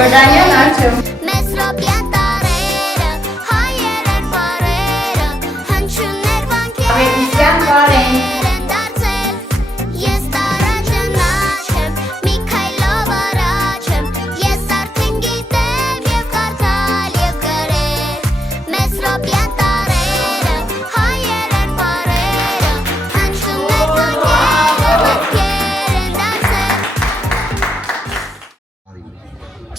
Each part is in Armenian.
Jordanyan Artem. Christian Karen.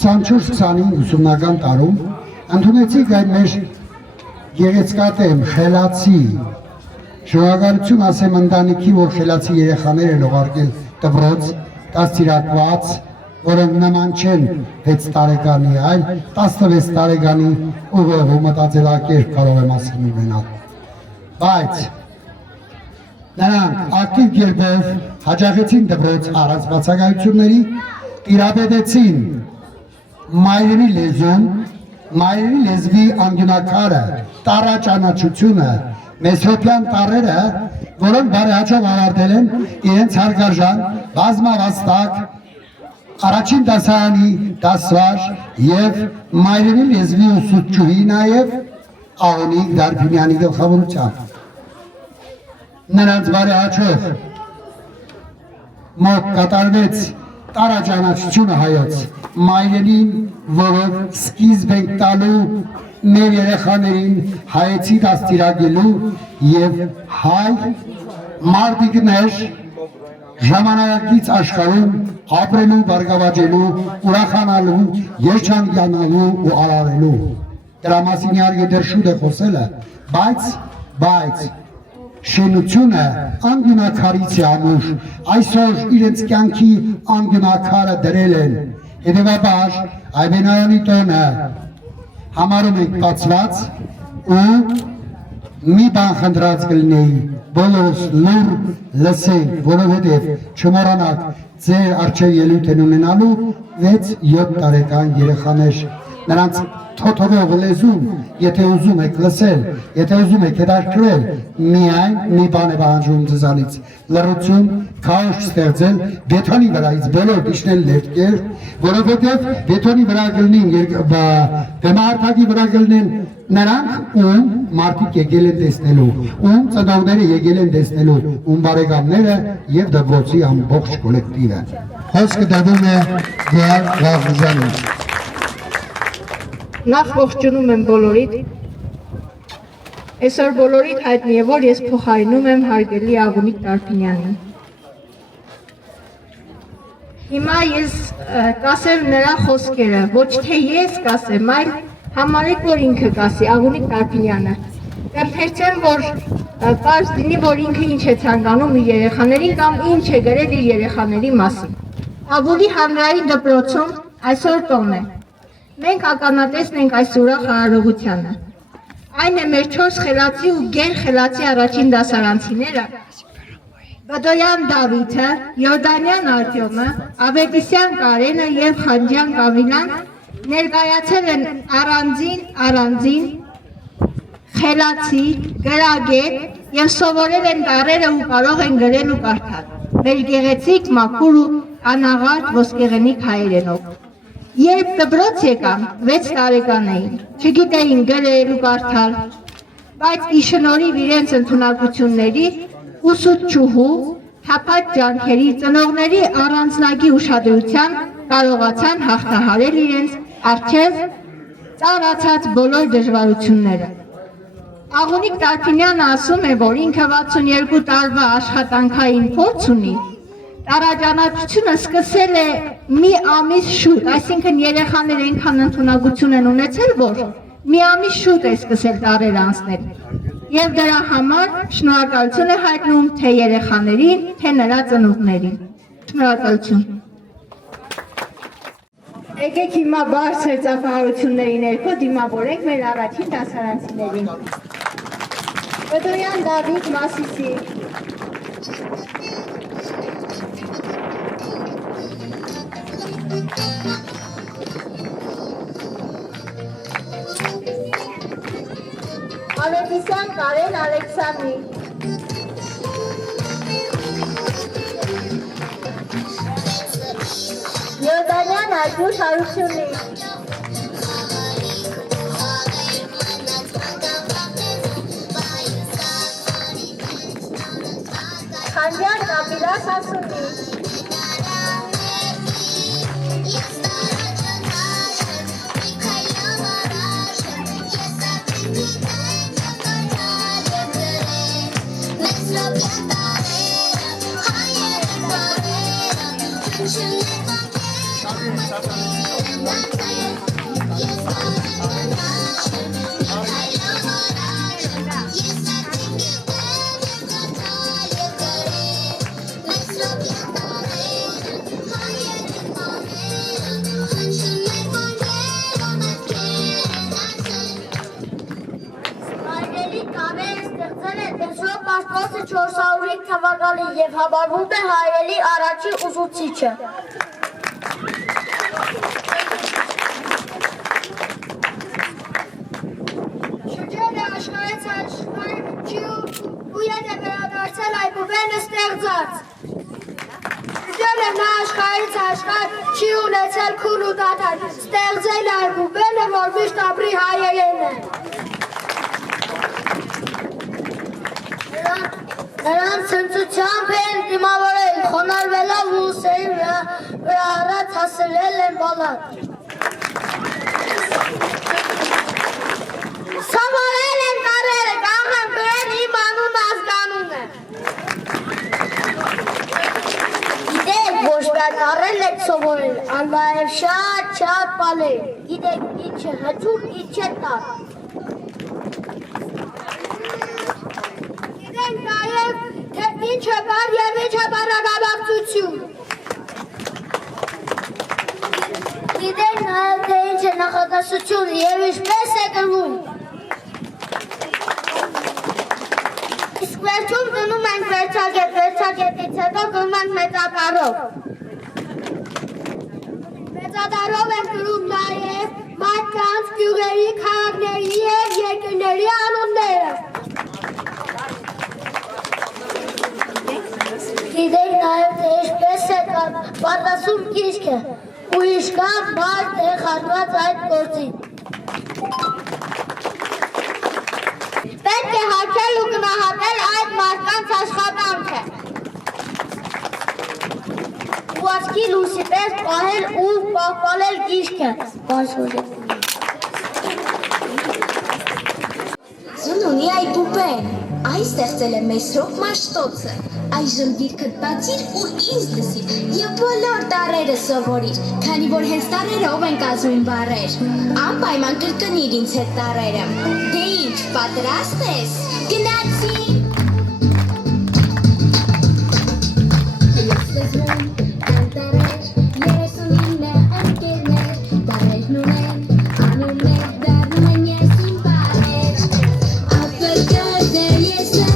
Քսանչորս-քսանհինգ ուսումնական տարում ընդունեցիք այդ մեր գեղեցկատեմ, խելացի, շնորհակալություն ասեմ ընտանիքի, որ խելացի երեխաներ են ուղարկել դպրոց, դաստիարակված, որոնք նման չեն 6 տարեկանի, այլ 16 տարեկանի ուղեղու մտածելակերպ կարող եմ ասել ունենալ։ Բայց նրանք ակտիվ կերպով հաջողեցին դպրոց առանց բացակայությունների, տիրապետեցին մայրենի լեզուն, մայրենի լեզվի անկյունակարը, տարաճանաչությունը, մեսրոպյան տառերը, որոնք բարեհաճող ավարտել են իրենց հարգարժան, բազմավաստակ, առաջին դասարանի դասվար և մայրենի լեզվի ուսուցչուհի նաև Աղոնիկ Դարբինյանի գլխավորությամբ։ Նրանց բարեհաճող մոտ կատարվեց տարաճանաչությունը հայոց մայրենին, որով սկիզբ ենք տալու մեր երեխաներին հայեցի դաստիարակելու և հայ մարդիկներ ժամանակակից աշխարհում ապրելու, բարգավաճելու, ուրախանալու, երջանկանալու ու արարելու։ Դրա մասին իհարկե դեռ շուտ է խոսելը, բայց շինությունը անկյունակարից է անուշ, այսօր իրենց կյանքի անկյունակարը դրել են, հետևաբար Այբենարանի տոնը համարում ենք բացված ու մի բան խնդրած կլինեի, բոլորս լուր լսենք, որովհետև չմոռանաք ձեր առջև ելույթ են ունենալու 6-7 տարեկան երեխաներ, նրանց թոթովող լեզուն, եթե ուզում եք լսել, եթե ուզում եք հետաքրքրել, միայն մի բան է պահանջում ձեզանից, լռություն, քաոս ստեղծել, բետոնի վրայից բոլոր իջնել լերկեր, որովհետև բետոնի վրա կլինին, բեմահարթակի վրա կլինեն նրանք, ում մարդիկ եկել են տեսնելու, ում ծնողները եկել են տեսնելու, ում բարեկամները և դպրոցի ամբողջ կոլեկտիվը։ Խոսքը դեպում է Գեորգ Ղազուզյանին։ Նախ ողջունում եմ բոլորիդ, այսօր բոլորիդ հայտնի է, որ ես փոխարինում եմ հարգելի Աղոնիկ Դարբինյանին։ Հիմա ես կասեմ նրա խոսքերը, ոչ թե ես կասեմ, այլ Համարեք, որ ինքը կասի, Աղունիկ Տարփինյանը։ Կփերցեմ, որ պարզ լինի, որ ինքը ինչ է ցանկանում իր երեխաներին կամ ինչ է գրել իր երեխաների մասին։ Աբուլի հանրային դպրոցում այսօր տոն է։ Մենք ականատեսն ենք այս ուրախ արարողությանը։ Այն է մեր 4 խելացի ու գերխելացի առաջին դասարանցիները Բադոյան Դավիթը, Յորդանյան Արտյոմը, Ավետիսյան Կարենը և Խանջյան Կամիլան ներկայացել են առանձին խելացի, գրագետ և սովորել են տառերը ու կարող են գրել ու կարդալ մեր գեղեցիկ, մաքուր ու անաղարտ ոսկեղենիկ հայերենով։ Երբ դպրոց եկան, 6 տարեկան էին, չգիտեին գրել ու կարդալ, բայց ի շնորհիվ իրենց ընդունակությունների ուսուցչուհու, թափած ջանքերի, ծնողների առանձնակի ուշադրության կարողացան հաղթահարել իրենց առջև ծառացած բոլոր դժվարությունները։ Աղունիկ Տարփինյանը ասում է, որ ինքը 62 տարվա աշխատանքային փորձ ունի, տարաճանաչությունը սկսել է մի ամիս շուտ, այսինքն երեխաները այնքան ընդունակություն են ունեցել, որ մի ամիս շուտ է սկսել տարեր անցնել։ Եվ դրա համար շնորհակալություն է հայտնում թե երեխաներին, թե նրա ծնողներին։ Շնորհակալություն։ Եկեք հիմա բարձր ծափահարությունների ներքո դիմավորենք մեր առաջին դասարանցիներին։ Բադոյան Դավիթ Մասիսի։ Ավետիսյան Կարեն Ալեքսանդրի։ Յորդանյան Արգուշ Հարությունի։ Խանջյան Կամիլա Սասունի։ Եվ համարվում է հայերի առաջին ուսուցիչը։ Շրջել է աշխարհից աշխարհի ու եթե վերադարձել այբուբենը ստեղծած։ Շրջել է նա աշխարհից աշխարհ չի ունեցել քուն ու դադար, ստեղծել այբուբենը, որ միշտ ապրի հայերեն է։ Նրանց ցնծությամբ են դիմավորել, խոնարհվելով ու ուսերի վրա առած հասրել են բալատ։ Սովորել են տարերը, կարող են գրել իմ անուն ազգանունը։ Գիտեք, ոչ միայն առել եք սովորել, այլ նաև շատ բալել։ Գիտեք, ինչը հաճույք, ինչը տար։ Ինչ է բար և ինչ է բառագաբակցություն։ Գիտենք նաև թե ինչ է նախադասություն և ինչպես է գրվում։ Իսկ վերջում դնում ենք վերջագետ, վերջագետից հետո գրում ենք մեծատառով։ Մեծատառով ենք գրում նաև մարդկանց, գյուղերի, քաղաքների և երկրների անունները։ Գիտենք նաև թե ինչպես է պատասում գիրքը ու ինչքան մարդ է խառնված այդ գործին։ Պետք է հարգել ու գնահատել այդ մարդկանց աշխատանքը։ Ու աչքի լույսի պես պահել ու պահպանել գիրքը։ Զունունի այբուբեն, այս ստեղծել է Մեսրոպ Մաշտոցը։ այժմ գիրքդ բացիր ու ինձ լսիր եւ բոլոր տառերը սովորիր, քանի որ հենց տառերով են կազմում բառեր։ Անպայման կրկնիր ինձ հետ տառերը։ Դե ինչ, պատրաստ ես։ Գնացի։ Ես տեսնում տառեր, 39 ընկերներ, տառերն ունեն անուններ, դառնում են եսին բառեր։ Ապրկոդը եսը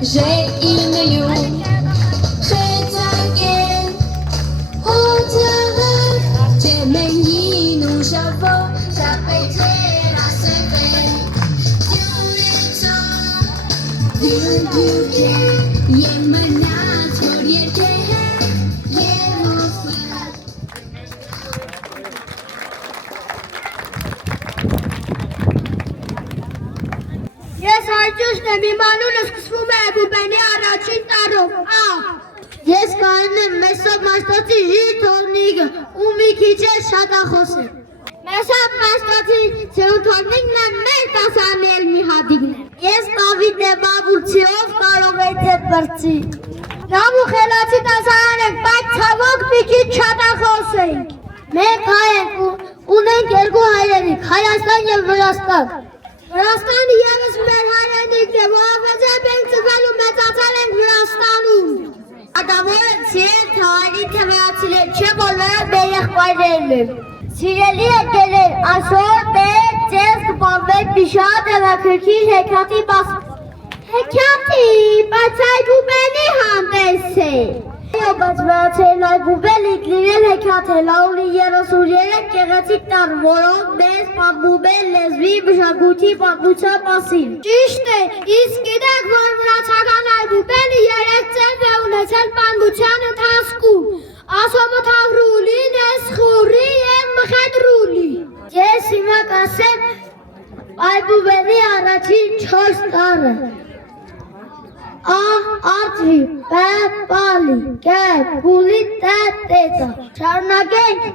J'ai une lune, j'ai tagué, au-delà, j'ai mené nos chevaux, j'ai pété la secret. Du bouquet, y'a menace pour y être, y'a mon frère. Ես Արտյուշն եմ, իմ անունը սկսվում է Բուբենի առաջին տառով, Ես կանն եմ Մեսոբ Մաշտոցի ժիթոնիկը, ու մի քիչ է շատախոս եմ։ Մեսոբ Մաշտոցի սերութոնիկն է մեր տասանել մի հատիկն է։ Ես Դավիթ եմ բաբուլցիով կարող է ձետ բրծի։ Նամ ու խելացի տասանել ենք, բայց ցավոք մի քիչ շատախոս ենք։ Մենք հայ ենք, ունենք երկու հայրենիք, Հայաստան և Վրաստան։ Վրաստանը ևս մեր հայրենիքն է, որովհետև ենք ծնվել ու մեծացել ենք Վրաստանում։ Ադավոր եմ սիրել թե հայրի թե վրացիներ, չէ բոլորը մեր եղբայրներն են։ Սիրելի եկելեր, այսօր մենք ձեզ կպանվենք մի շատ հետաքրքիր հեքիաթի մասին։ Հեքիաթի, բայց Այբուբենի հանդես է։ Բայց վրացերն Այբուբենիք լինել հեքիաթել, ունի 33 գեղեցիկ տառ, որոնք մեզ պատմում են լեզվի, մշակույթի, պատմության մասին։ Ճիշտ է, իսկ գիտեք, որ վրացական Այբուբենը 3 ձև է ունեցել պատմության ընթացքում, ասոմոթավրուլի, նեսխուրի և մխետրուլի։ Ես հիմա կասեմ Այբուբենի առաջին 4 տառը։ Արտվի, պեպալի, կետ, գուլի, տետետա, շարունակենք։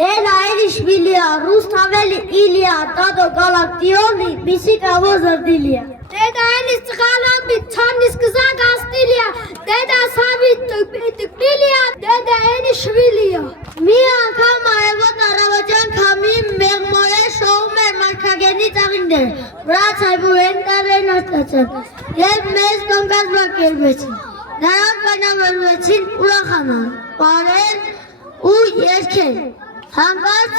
Դելայրիշվիլիա, Ռուսթավելի իլիա, տադո գալակտիոլի, միսիկա ոզորդիլիա։ Դեդայնիս ծղալամի, ծանիս կզակ աստիլիա, դեդա սավի տկպիլիա, դեդայնի շվիլիա։ Մի անգամ արևոտ առավոտյան քամի մեղմորե շողում էր մարգագենի ծաղիններ, վրաց Այբուբենի տարերն արտացան, և մեզ կոնգազ բակերվեցին։ Նրանք բանավերվեցին ուրախանան, պարեն ու երկեն, հանգած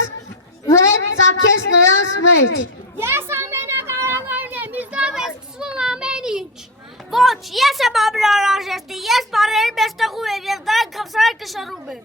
վետ ծակես նրանց մեջ։ Ես ամենակարևորն եմ, իզդով է սկսվում ամեն ինչ։ Ոչ, ես եմ ամենարաժեշտի, ես բարերի մեջտեղում եմ և դա քվսարը կշռում եմ։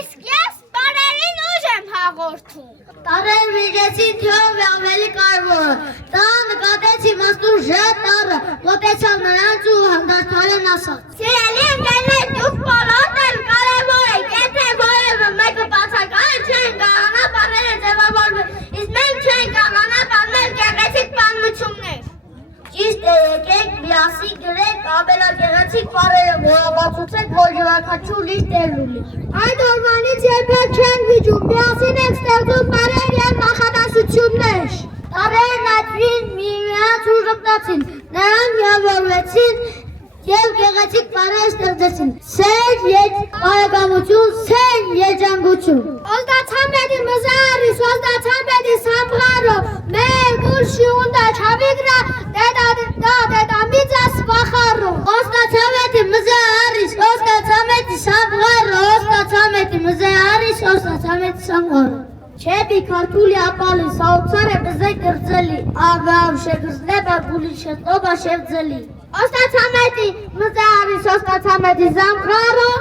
Իսկ ես բարերին ուժ եմ հաղում։ որդում։ Տարեր միջեցին թյով է ավելի կարևորը։ Դա նկատեց իմաստուն տառը, մոտեցավ նրանց ու հանդարթորեն ասաց. Սիրելի ընկերներ, դուք բոլորն էլ կարևոր եք, եթե որևէ մեկը բացակայել չեն կարողանա բառերը ձևավորվել, իսկ մենք չենք կարողանա պատմել գեղեցիկ պատմություններ։ Ճիշտ է, եկեք միասին գրենք ամենագեղեցիկ բառերը, որաբացուցեք, որ յուրաքանչյուր իր տեղն ունի։ Այդ օրվանից երբեք չենք վիճում, միասին ենք ստեղծում բառեր և նախադասություններ։ Տարերն այդվին միմյանց ուժգնացին, նրանք միավորվեցին և գեղեցիկ բառեր ստեղծեցին։ Սեր, բարեկամություն, սեր, երջանկություն։ Օզդացամեդի մզարիս, օզդացամեդի սամղարո, մեր գուրշի ունդա չավիգրա, դետամիձա սվախարո։ Օստացամետի մզարիս, օստացամետի սամղարը, օստացամետի մզարիս, օստացամետի սամղարը։ Չեպի քարտուլի ապալի, սաուցար է բզե կրծելի, աղավ շեգզնեբա գուլի շետոբա շևձելի։ Օստացամեդի մզարիս, օստացամեդի սամղարո,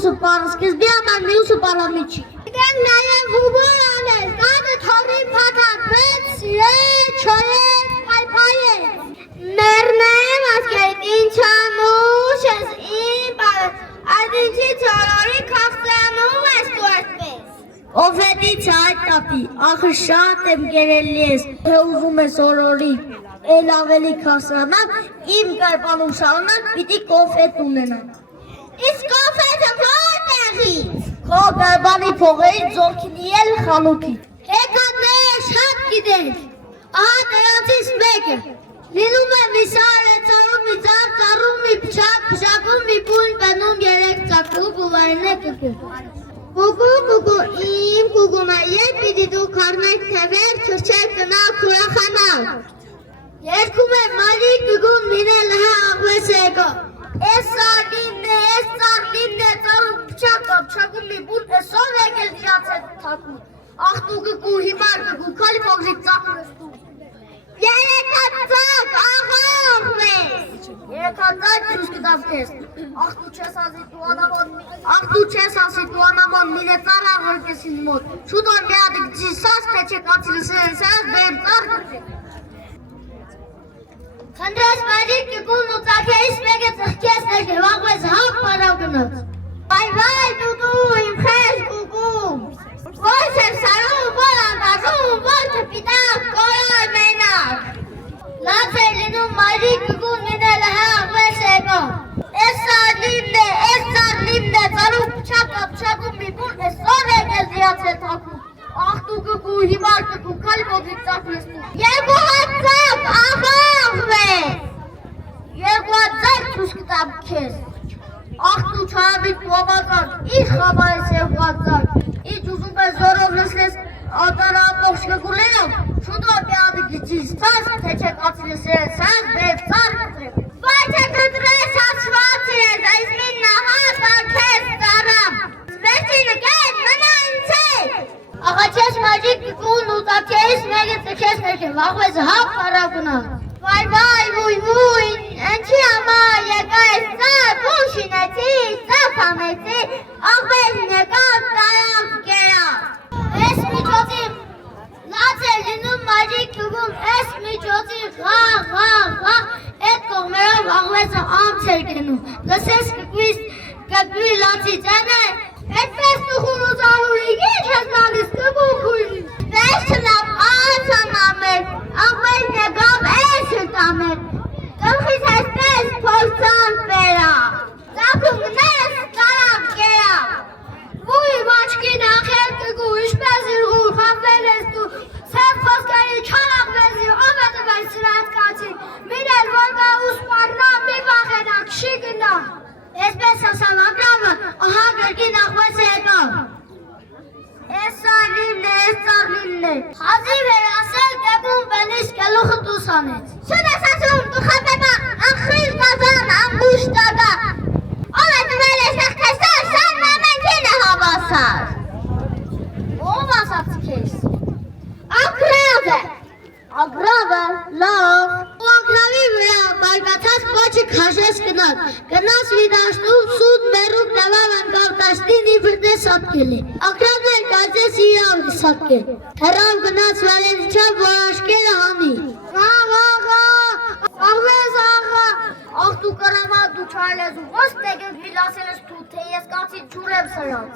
մյուսը պարսկզբի համար մյուսը պարամիջի։ Դեն նաև հումոր անել, կանը թորի պաթապեց, սիրել, չորել, պայպայել։ Մերնեմ ասկետ ինչ անուշ ես իմ բարդ, այդ ինչի ծորորի կաղծանում ես դու այդպես։ Ովետից այդ տապի, ախր շատ եմ գերելի ես, թե ուզում ես օրորի, էլ ավելի կասրանակ, իմ կարպանում շարունակ պիտի կոֆետ ունենան։ Իսկ կոֆետը որտեղից։ Քո կարպանի փողերից զորքինի էլ խանութի։ Հեքատները շատ գիտենք։ Ահա նրանցից մեկը, լինում է մի սար է ծարում մի ծար, ծարում մի բարենե կգու։ Կուկու իմ կուկումը երբ պիտի դու կարմեք թևեր չրչեր կնալ կուրախանալ։ Երկում է մալի կգուն մինել հա աղվես եկո։ Ես սարլիմն է ծարում փչակում մի բուն էսով եկել դիաց է թակում։ Աղտու կգու հիմար կգու կալի մողրիկ ծակում ես դու։ Երեքածակ աղա աղվես։ Երեքածակ ճուս կտավ կես։ Աղտու չես ասի դու անամոն մինե ծար աղրկեսին մոտ։ Շուտոր մի ադիք ճիսաս թե չեք ացիլսը ենսած բեմ ծար կրկեք։ Խնդրես մաջիկ կգուն ու ծակերիս մեկ է ծխկես ներկեր, վաղվես հապ պարավ գնոց։ Վայ դու իմ խես կուկում։ Ո՞ս եմ սարում, որ անկաշում, որ թպիտակ, կորար մենակ։ Լաց է լինում մաջիկ կգուն մինել հա աղվես եկո։ Ես սարլիմն է, ծարում փչակում մի բուն, էսով եկել դիաց է թակում։ Աղտու կգու, հիմար կգու, կալի մոդրիկ ծակում ես դու։ Երկու հատցակ, աղա աղվես։ Երկու հատցակ ճուս կտամ կես։ Աղտու չարավիտ պովածակ, իր խաբար ես երկու հատցակ։ Իչ ուզում է զորով լսլես ատարա ամողջ կգուլելով, շուտով մի ադի գիչիս ծաս, թե չեք ացիլես սած, բև ծար կտրեմ։ Վայ թե կտրես հացված ես, այս մին նահատ արկես ծարամ։ Սվերցինը կետ, մնա ինձ է։ Աղաչես մաջիկ կգուն ու ծակերիս մեկ է ծքես ներկեր, վաղվես հապ պարավ գնալ։ Վայ վույ, ընչի համար եկա ես ծար, բուն շինեցի, ծապ համեցի, աղվես եկա ծարավ կերա։ Ես միջոցիվ, լաց է լինում մաջիկ կգում, ես միջոցիվ խա, էդ կողմերով աղվեսը ամց էր գնում, լսես կգվի լացի ծենը, այդպես տուխուն ու ծանուրի ինչ ես նալիս կգու քույրի։ Վես չնավ ացան ամեր, աղվես նեգավ ես տամեր, կլխիս այսպես փորձան պերա, ծակում գնես կարավ կերա, վույ մաչկի նախել կգու, իշպես իրղուր, խավվել ես դու, սև խոսկերի չանաղվեսի, ովետը վայ սրատ կացի, մինել որ գա ուսպարնա, մի վախենա, կշի գնա, այսպես ասամ ակրավը, ահա գրգին աղվես եկավ, ես սարլիմն է, հազիվ էր ասել կեգում բենիս կելուխը տուս անեց, շուն ես ասում դու խապեպա, անխիլ կազան, ամբուշ տագա, ով է դվել ես աղթեսար, սան մամենքին է հավասար, ով ասաց կես, ակրավը, լավ, ու ակրավի վրա բարգացած պոչի քաշես գնաս վիդաշնում սուտ մերուկ նավավ անգավ տաշտին իբրդե սատկել է, ակրավներ կացես իրավ սատկել, հեռավ գնաց վալենչավ, որ աշկերը հանի, աղվես աղա, աղտու կրավա դու չարլես ու ոստ տեգել վիլասել ես թու, թե ես կացի չուր եմ սրած,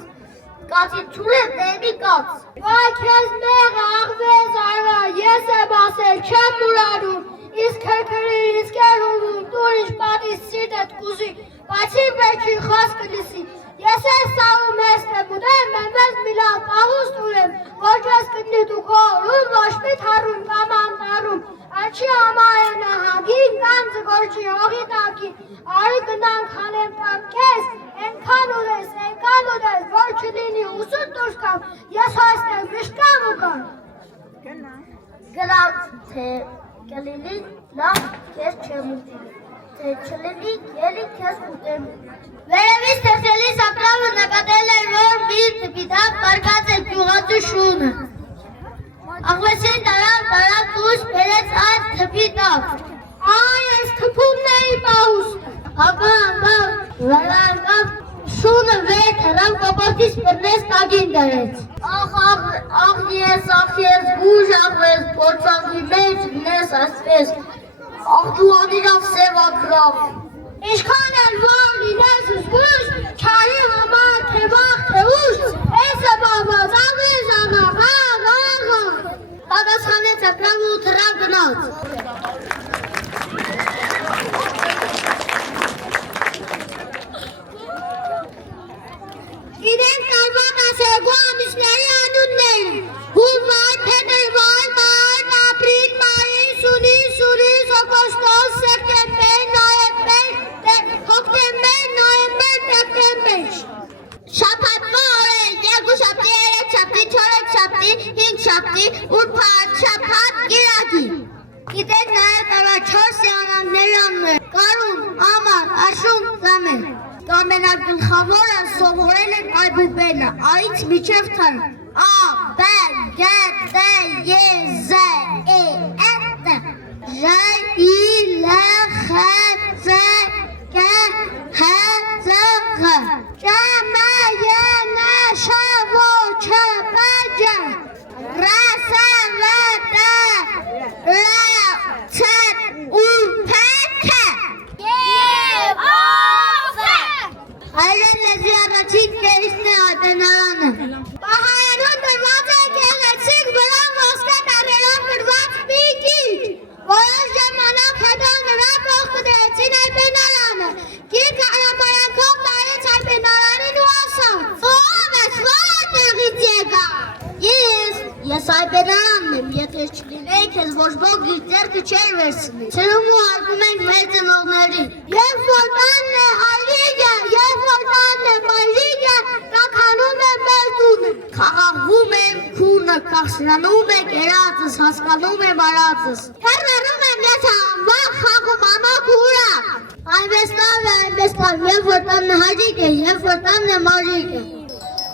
կացի չուր եմ դեմի կաց, վայ կեզ մեղ աղվես արվա, ես եմ ասել, չեմ ուրանում, իսկ քրքրի, իսկ երունում, դուր ինչ պատիս սիրտետ կուզի, բացի վերջին խոսքը լիսի, ես ես սաղում ես տեմուդեմ, մեմես միլավ պաղուստ ուրեմ, որ չես կտնի դու խորում, ոչ միտ հարում կամ անտարում, Աչի ամայենը հագին կամ զգորջի հողի տակի, արի գնանք հանեմ կամ կես, ենքան ուդես, որ չլինի ուսուտ դուրս կամ, ես հասնեմ միշկամ ու կամ։ Գլավ թե կլինի լավ կես չեմ ուտիմ, թե չլինի կելի կես ուտեմ։ Վերևից տեղսելիս ակրավը նկատել էր, որ մի տպիտակ պարկած է գյուղացու շունը։ Աղվեսին տարավ դուս բերեց այդ թպի տակ, այ ես թպումն էի պահուս, վրա անգավ շունը վետ հրավ կապատիս պրնես տագին դարեց։ Աղ ես, գուժ աղվես, պորցաղի մեջ նես ասվես, աղ դու անիրավ սև ակրավ։ Ինչքան էլ որ լինես զգուշ, չարի համար թևաղ թևուշ, ես է բավաց, աղվես աղաղ, պատասխանեց ակրավը ու թրավ գնաց։ Իրենք կարված ասերգու ամիսների անուններ, հունվար, փետրվար, մարտ, ապրիլ, մայիս, սունիս, օգոստոս, սեպտեմբեր, նոյեմբեր, հոկտեմբեր, նոյեմբեր, դեկտեմբեր։ Ադնան է։ Ամենագլխավորը սովորել են այբուբենը, այից միջև թն։ A, B, G, D, E, Z, E, F, J, I, L, X, Z, K, H, Z, G, Ç, M, Y, N, Ş, V, Ç, P, C, R, S, V, T, R, Ç, U, P, K. Այրեն լեզի առաջին կերիսն է ադենարանը։ Պահայանոն դրված է գեղեցիկ վրան ոսկե տարերով գրված մի գիրք, որոշ ժամանակ հետո նրա կողքը դրեցին այբենարանը։ Գիրքը հրապարակող տարեց այբենարանին ու ասավ. «Ո՞վ ես, որտեղից եկա»։ Ես այբենարանն եմ, եթե չլինեի քեզ ոչ ոք իր ձեռքը չէր վերցնի։ Սրում ու արկում ենք մեր ծնողներին։ Երբ որ տանն է հայրիկը, երբ որ տանն է մայրիկը, կաքանում է մեր տունը։ Խաղաղվում եմ քունը, կախսրանում է կերածս, հասկանում եմ արածս։ Հեռանում եմ ես անվախ խաղում ամակ ուրակ։ Այնպես տավ, երբ որ տանն է հայրիկ է, երբ որ տանն է մայրիկ է։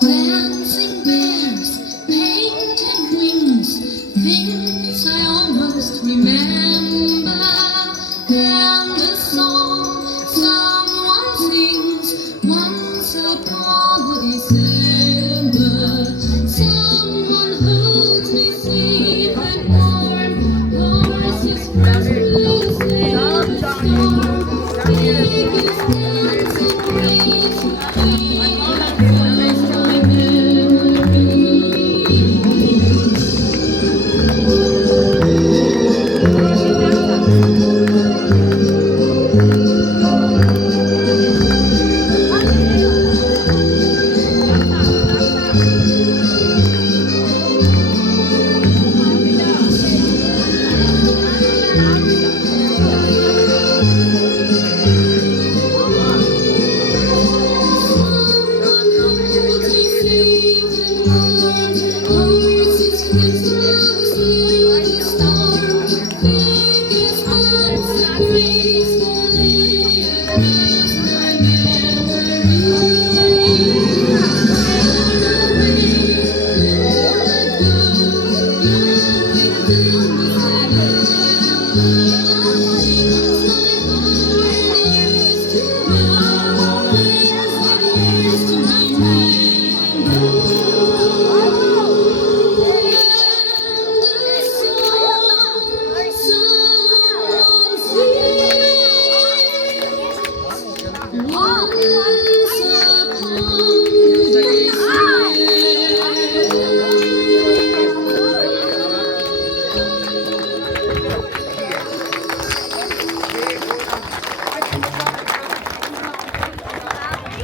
Dancing bears, painted wings, things I almost remember. And a song someone sings once upon December. Someone holds me safe and warm. Horses cross the storm. Eagles dance and praise you.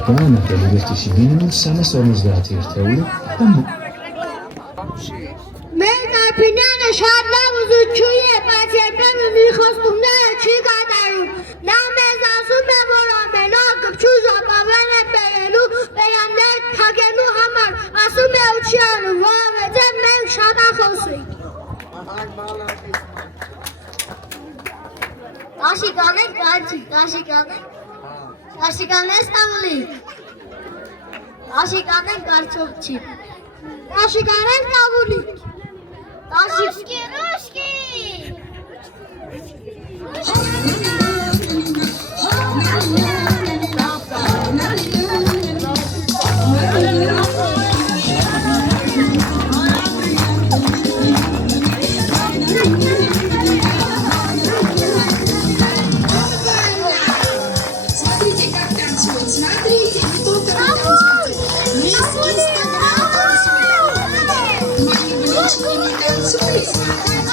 Պարանը պելիվերտիշի մինիմում սանը սորնուզգաթի երթեուլը տամու։ Մեր Կարպինյանը շատ լավ ուզուչուի է, բայց երբեմն մի խոստումները չի կատարում։ Նա մեզ ասում է, որ ամենօր կպչու ժապավեն է բերելու, բերաններ փակելու համար, ասում է ու չի անում, որովհետև մենք շատախոս ենք։ Տաշիկանենք, կարծիք, տաշիկանենք։ Տաշիկանես տավլի։ Տաշիկանենք կարծով չի։ Տաշիկանենք տավուլի։ Ռոշկի, ռոշկի։ Смотрите, кто танцует. Весь Инстаграм танцует. Мои ближние не танцуют. Смотрите.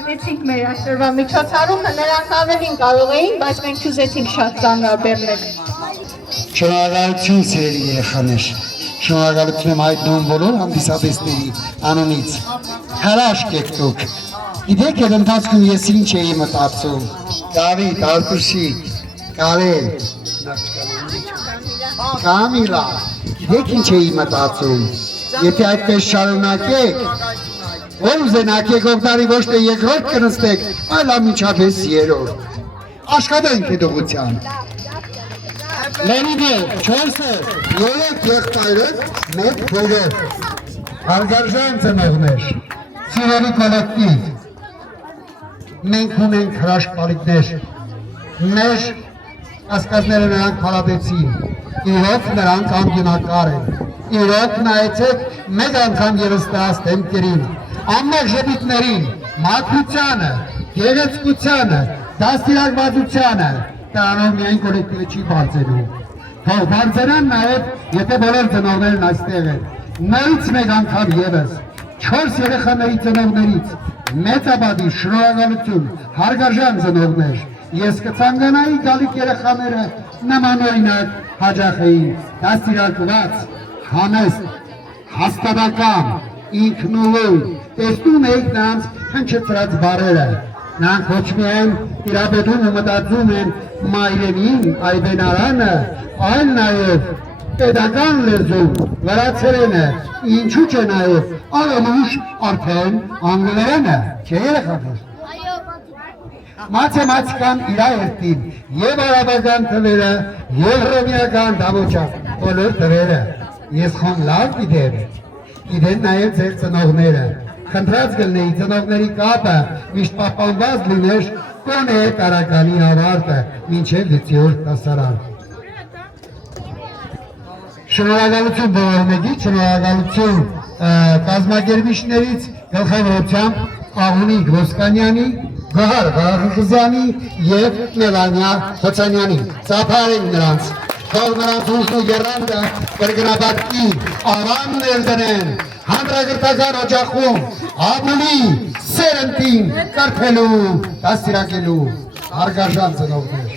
ավարտեցինք մեր այսօրվա միջոցառումը, նրանք ավելին կարող էին, բայց մենք ուզեցինք շատ ծանր բերնել։ Շնորհակալություն սիրելի երեխաներ, շնորհակալություն եմ հայտնում բոլոր հանդիսատեսների անունից, հրաշք եք դուք, գիտեք այդ ընթացքում ես ինչ էի մտածում, Դավիթ, Արտուշիկ, Կարել, Կամիլա, գիտեք ինչ էի մտածում, եթե այդպես շարունակեք, որ ուզենաք եկող տարի ոչ թե երկրորդ կնստեք, այլ ամիջապես երրորդ, աշխատենք հետողության։ Լենիդը, չորսը, երեք եղբայրը, մեկ բորով, հարգարժան ծնողներ, սիրելի կոլեկտիվ, մենք ունենք հրաշք պալիքներ, մեր ասկազները նրանք պարադեցին, իրոք նրանք անգյունակար են, իրոք նայեցեք մեկ անգամ ևս տաս դեմքերին, ամմեղ ժպիտներին, մաքրությանը, գեղեցկությանը, դաստիարակվածությանը, դրանով միայն կոլեկտիվը չի բարձելու, թող բարձրանան նաև, եթե բոլոր ծնողներն այստեղ են, նորից մեկ անգամ ևս, 4 երեխաների ծնողներից, մեծաբադի շնորհակալություն, հարգարժան ծնողներ, ես կցանկանայի գալիք երեխաները նմանօրինակ հաճախեին, դաստիարակված, համեստ, հաստատակամ, ինքնուրույն, տեսնում էիք նրանց հնչեցրած բառերը, նրանք ոչ միայն տիրապետում ու մտածում են մայրենին, այբենարանը, այլ նաև պետական լեզու, վրացերենը, ինչու չէ նաև առամուշ արդեն անգլերենը, չէ երեխաներ։ Մաթեմատիկան իր երթին, և արաբական թվերը, և հռոմեական դավոճակ, բոլոր թվերը, ես խոն լավ գիտեն նաև ձեր ծնողները, խնդրած գլնեի ծնողների կապը միշտ պահպանված լիներ կոնե տարականի ավարտը մինչև 6-րդ դասարան։ Շնորհակալություն բոլորի, շնորհակալություն կազմակերպիչներից գլխավորությամբ Աղունիկ Ոսկանյանի, Գոհար Ղարախզյանի և Մելանիա Խոցանյանի։ Ծափարենք նրանց, թող նրանց ուժն ու եռանդը կրկնապատկի, ավանն էլ դնեն, հանրագրտական օջախում, Աբուլի սերնդին կրթելու, դաստիարակելու, հարգարժան ծնողներ,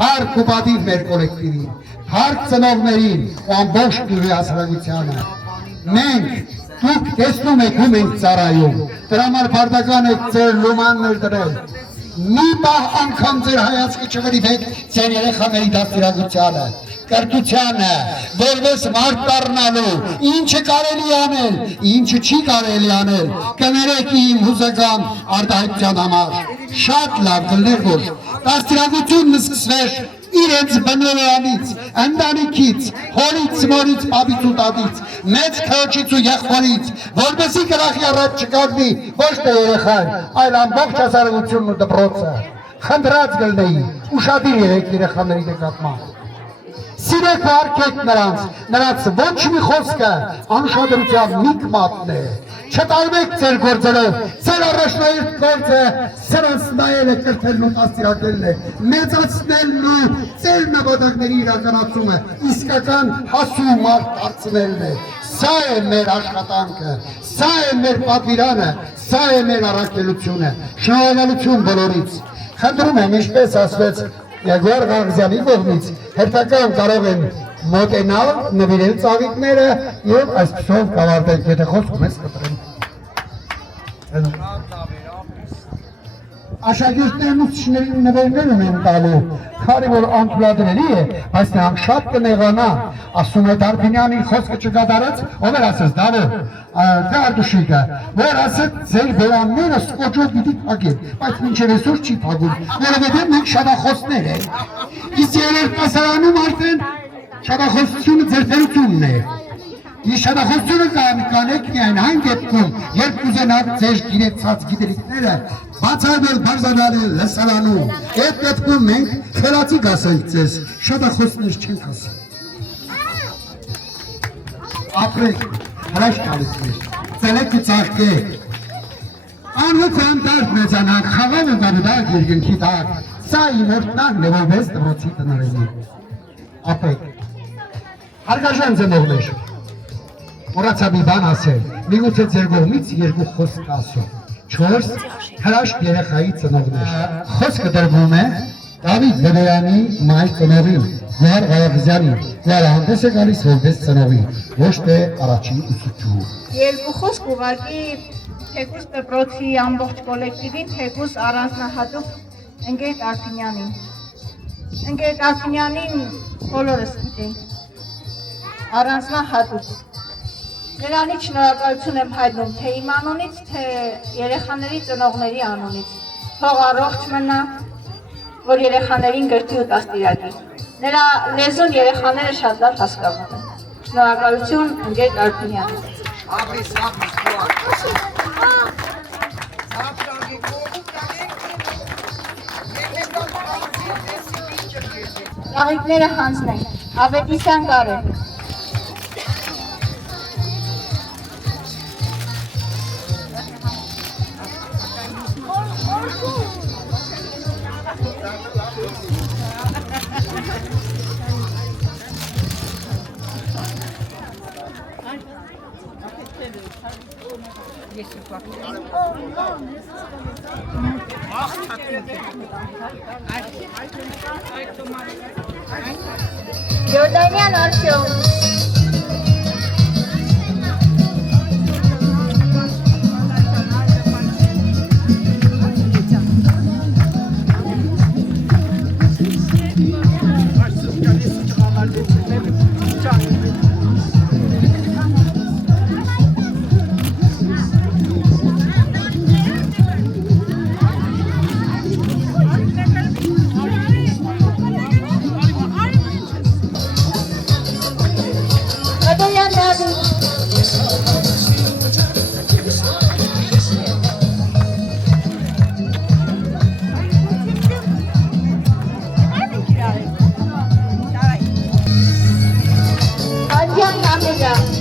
հարկ ու պատիվ մեր կոլեկտիվին, հարկ ծնողներին ու ամբողջ գյուղի հասարակությանը, մենք դուք տեսնում եք ու մենք ծառայում, դրա համար պարտական եք ձեր լումաններ դրել, մի պահ անգամ ձեր հայացքը չվրիպեք ձեր երեխաների դաստիարակությանը, կրթությանը, որպես մարդ դառնալու, ինչը կարելի անել, ինչը չի կարելի անել, կներեք իմ հուզական արտահայտության համար, շատ լավ կլներ, որ դաստիարակությունն սկսվեր իրենց բնորյանից, ընտանիքից, հորից, մորից, պապից ու տատից, մեծ քրոջից ու եղբորից, որպեսզի կրախի առաջ չկանգնի ոչ թե երեխան, այլ ամբողջ հասարակությունն ու դպրոցը, խնդրած կլնեի, ուշադիր եղեք երեխաների նկատմամբ։ Սիրեք ու հարգեք նրանց ոչ մի խոսքը անուշադրության մի կմատն է, չտարվեք ձեր գործերով, ձեր առաջնահերթ գործը սրանց նայելը կրթելն ու դաստիարակելն է, մեծացնելն ու ձեր նպատակների իրականացումը իսկական հասու մարդ դարձնելն է, սա է մեր աշխատանքը, սա է մեր պատվիրանը, սա է մեր առաքելությունը, շնորհակալություն բոլորից, խնդրում եմ ինչպես ասվեց Գոհար Ղարախզյանի կողմից հերթական կարող են մոտենալ, նվիրել ծաղիկները և այսպիսով կավարտենք, եթե խոսք մեզ կտրենք։ Աշակերտներն ուսուցիչներին նվերներ ունեն տալու, քանի որ անթույլատրելի է, բայց նրանք շատ կնեղանան, ասում է Դարբինյանի խոսքը չկատարեց, ով էր ասեց Դավոթ, թե Արտուշիկը, որ ասեց ձեր բերանները սկոճով պիտի փակեն, բայց մինչև այսօր չի փակում, որովհետև մենք շատախոսներ ենք, իսկ երրորդ դասարանում արդեն շատախոսությունը ձերբերությունն է։ Իսկ շատախոսությունը կանեք միայն այն դեպքում, երբ կուզենաք ձեր գիրեցած գիտելիքները բացառվել բարձրացնել լսարանում, այդ դեպքում մենք խելացի կասենք ձեզ, շատախոսներ չենք ասել։ Ապրեք, հրաշք ալիքներ, ծելեք ու ծաղկեք, անհոգան դարդ մեծանանք, խաղան ու գարուդակ երկնքի տակ, սա իմ օրտնանն է, որպես դպրոցի տնօրենի։ Ապրեք, հարգարժան ծնողներ, մոռացա մի բան ասել, միգուցե ձեր կողմից երկու խոսք ասում։ 4 հրաշք երեխայի ծնողներ։ Խոսքը դրվում է Դավիթ Բեբերյանի մայր ծնողին, Վահար Ղարաբազյանին, որը հանդես է գալիս որպես ծնողի, ոչ թե առաջին ուսուցչուհու։ Երկու խոսք ուղղակի թեկուզ դպրոցի ամբողջ կոլեկտիվին, թեկուզ առանձնահատուկ ընկեր Տարփինյանին։ Ընկեր Տարփինյանին բոլորս գիտենք, առանձնահատուկ։ Նրանից շնորհակալություն եմ հայտնում թե իմ անունից, թե երեխաների ծնողների անունից։ Թող առողջ մնա, որ երեխաներին գրքի ու դաստիարակի։ Նրա լեզուն երեխաները շատ լավ հասկանում են։ Շնորհակալություն ընկեր Տարփինյանին։ Ծաղիկները հանձնենք, Ավետիսյան Կարեն։ Յորդանյան Արտյոմ Բադոյան Դավիթ Հաջյան Նամիրյան